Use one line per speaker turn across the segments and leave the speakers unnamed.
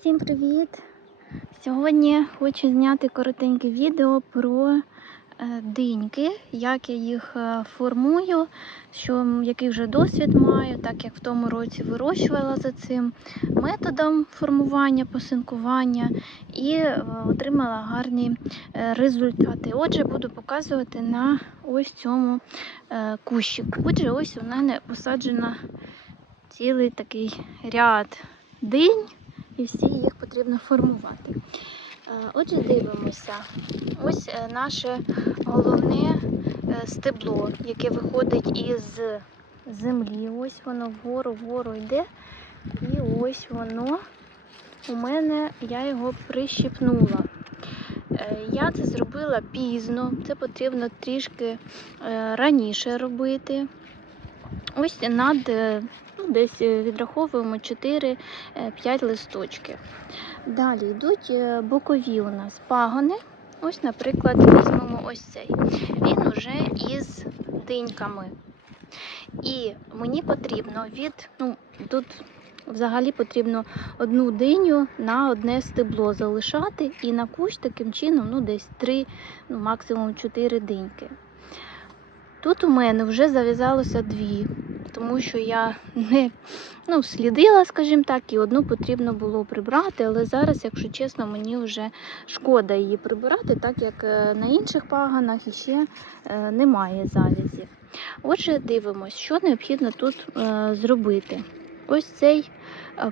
Всім привіт! Сьогодні хочу зняти коротеньке відео про е, диньки, як я їх е, формую, що, який вже досвід маю, так як в тому році вирощувала за цим методом формування, посинкування і е, отримала гарні результати. Отже, буду показувати на ось цьому кущику. Отже, ось у мене посаджена цілий такий ряд динь і всі їх потрібно формувати. Е, Отже, дивимося. Ось е, наше головне е, стебло, яке виходить із землі. Ось воно вгору, вгору йде. І ось воно у мене, я його прищипнула. Я це зробила пізно, це потрібно трішки раніше робити. Ось над десь е, відраховуємо 4-5 листочків. Далі йдуть е, бокові у нас пагони. Ось, наприклад, візьмемо ось цей. Він уже із диньками. І мені потрібно від, ну, тут взагалі потрібно одну диню на одне стебло залишати і на кущ таким чином ну, десь 3, ну, максимум 4 диньки. Тут у мене вже зав'язалося дві, тому що я не ну, слідила, скажімо так, і одну потрібно було прибрати, але зараз, якщо чесно, мені вже шкода її прибирати, так як е, на інших паганах іще е, немає завязів. Отже, дивимось, що необхідно тут е, зробити. Ось цей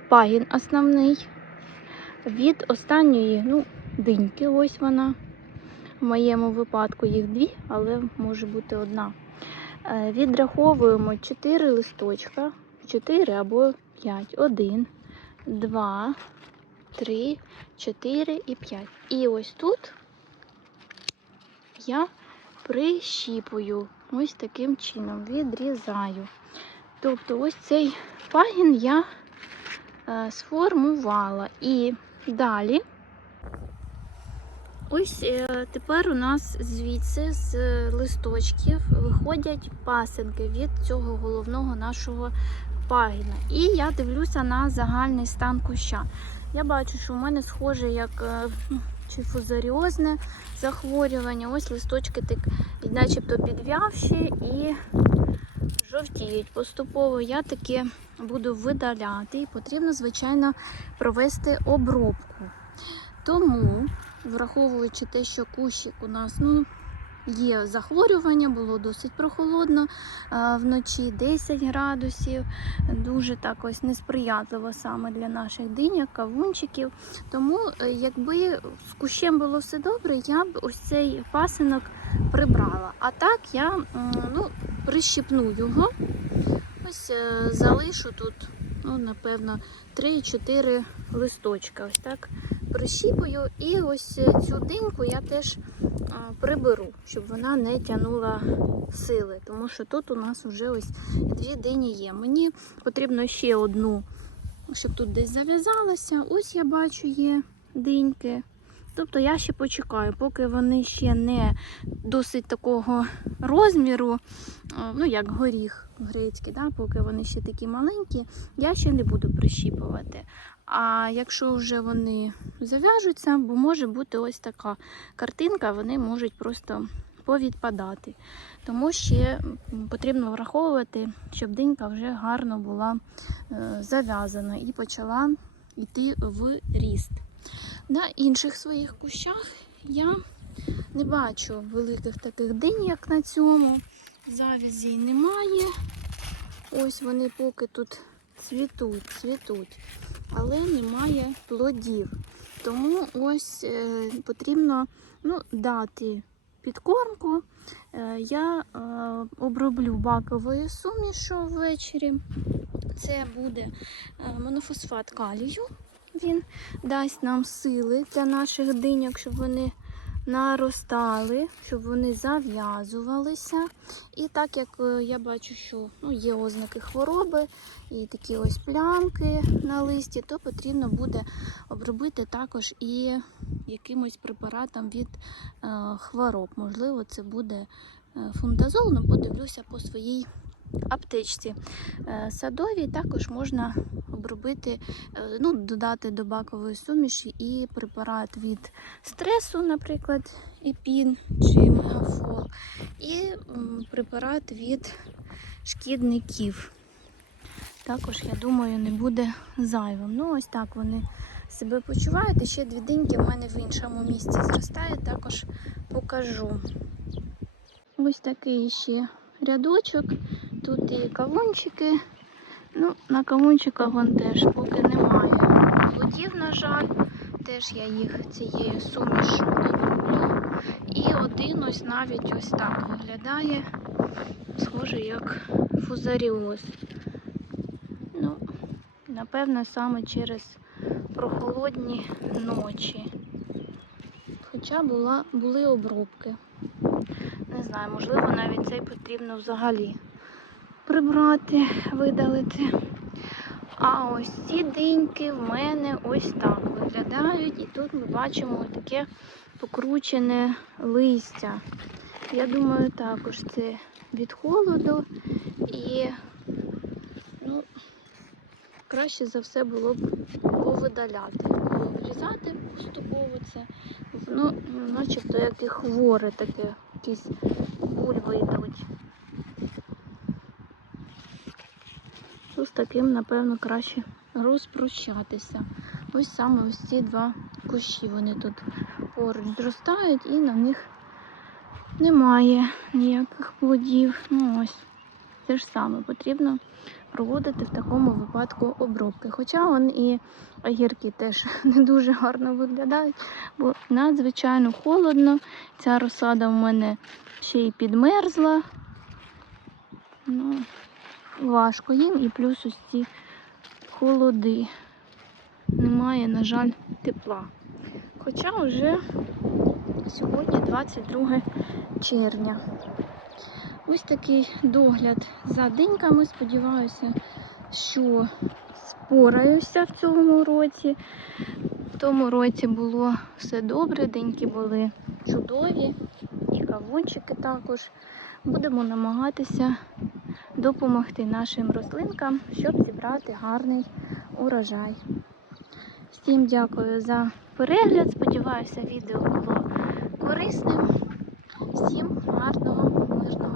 пагін основний від останньої ну, диньки, ось вона. В моєму випадку їх дві, але може бути одна. Е, Відраховуємо 4 листочка, 4 або 5. 1, 2, 3, 4 і 5. І ось тут я прищіпую ось таким чином, відрізаю. Тобто ось цей пагін я е, сформувала. І далі Ось е, тепер у нас звідси з е, листочків виходять пасинки від цього головного нашого пагіна. І я дивлюся на загальний стан куща. Я бачу, що у мене схоже як е, чи фузаріозне захворювання. Ось листочки так, начебто підв'явші і жовтіють. Поступово я таке буду видаляти. І потрібно, звичайно, провести обробку. Тому враховуючи те, що кущик у нас ну, є захворювання, було досить прохолодно вночі 10 градусів, дуже так ось несприятливо саме для наших диняк, кавунчиків. Тому, е, якби з кущем було все добре, я б ось цей пасинок прибрала. А так я ну, прищипну його, ось е, залишу тут, ну, напевно, 3-4 листочка. Ось так прищіпую і ось цю диньку я теж приберу, щоб вона не тягнула сили, тому що тут у нас вже ось дві дині є. Мені потрібно ще одну, щоб тут десь зав'язалася. Ось я бачу є диньки. Тобто я ще почекаю, поки вони ще не досить такого розміру, ну як горіх грецький, да? поки вони ще такі маленькі, я ще не буду прищіпувати. А якщо вже вони зав'яжуться, бо може бути ось така картинка, вони можуть просто повідпадати. Тому ще потрібно враховувати, щоб динька вже гарно була е, зав'язана і почала йти в ріст. На інших своїх кущах я не бачу великих таких динь, як на цьому. Завязі немає. Ось вони поки тут цвітуть, цвітуть але немає плодів. Тому ось е, потрібно ну, дати підкормку. Е, я е, оброблю баковою сумішу ввечері. Це буде е, монофосфат калію. Він дасть нам сили для наших диняк, щоб вони наростали, щоб вони зав'язувалися. І так як е, я бачу, що ну, є ознаки хвороби і такі ось плямки на листі, то потрібно буде обробити також і якимось препаратом від е, хвороб. Можливо, це буде е, фундазол, але подивлюся по своїй аптечці. Е, садовій також можна обробити, е, ну, додати до бакової суміші і препарат від стресу, наприклад, епін чи мегафол, і препарат від шкідників. Також, я думаю, не буде зайвим. Ну, ось так вони себе почувають. І ще дві диньки в мене в іншому місці зростають, також покажу. Ось такий ще рядочок. Тут і кавунчики. Ну, на кавунчиках вон теж поки немає плодів, на жаль. Теж я їх цією сумішю оброблю. І один ось навіть ось так виглядає. Схоже, як фузаріоз. Ну, напевно, саме через прохолодні ночі. Хоча була, були обробки. Не знаю, можливо, навіть цей потрібно взагалі прибрати, видалити. А ось ці диньки в мене ось так виглядають. І тут ми бачимо таке покручене листя. Я думаю, також це від холоду і ну, краще за все було б повидаляти, обрізати поступово це. Ну, начебто як і хворе таке, якісь бульби йдуть. То з таким, напевно, краще розпрощатися. Ось саме ось ці два кущі. Вони тут поруч зростають і на них немає ніяких плодів. Ну ось. Те ж саме потрібно проводити в такому випадку обробки. Хоча он і огірки теж не дуже гарно виглядають, бо надзвичайно холодно. Ця розсада в мене ще й підмерзла. Ну, важко їм і плюс ось ці холоди. Немає, на жаль, тепла. Хоча вже сьогодні 22 червня. Ось такий догляд за диньками. Сподіваюся, що спораюся в цьому році. В тому році було все добре, деньки були чудові, і кавунчики також. Будемо намагатися допомогти нашим рослинкам, щоб зібрати гарний урожай. Всім дякую за перегляд. Сподіваюся, відео було корисним. Всім гарного, мирного!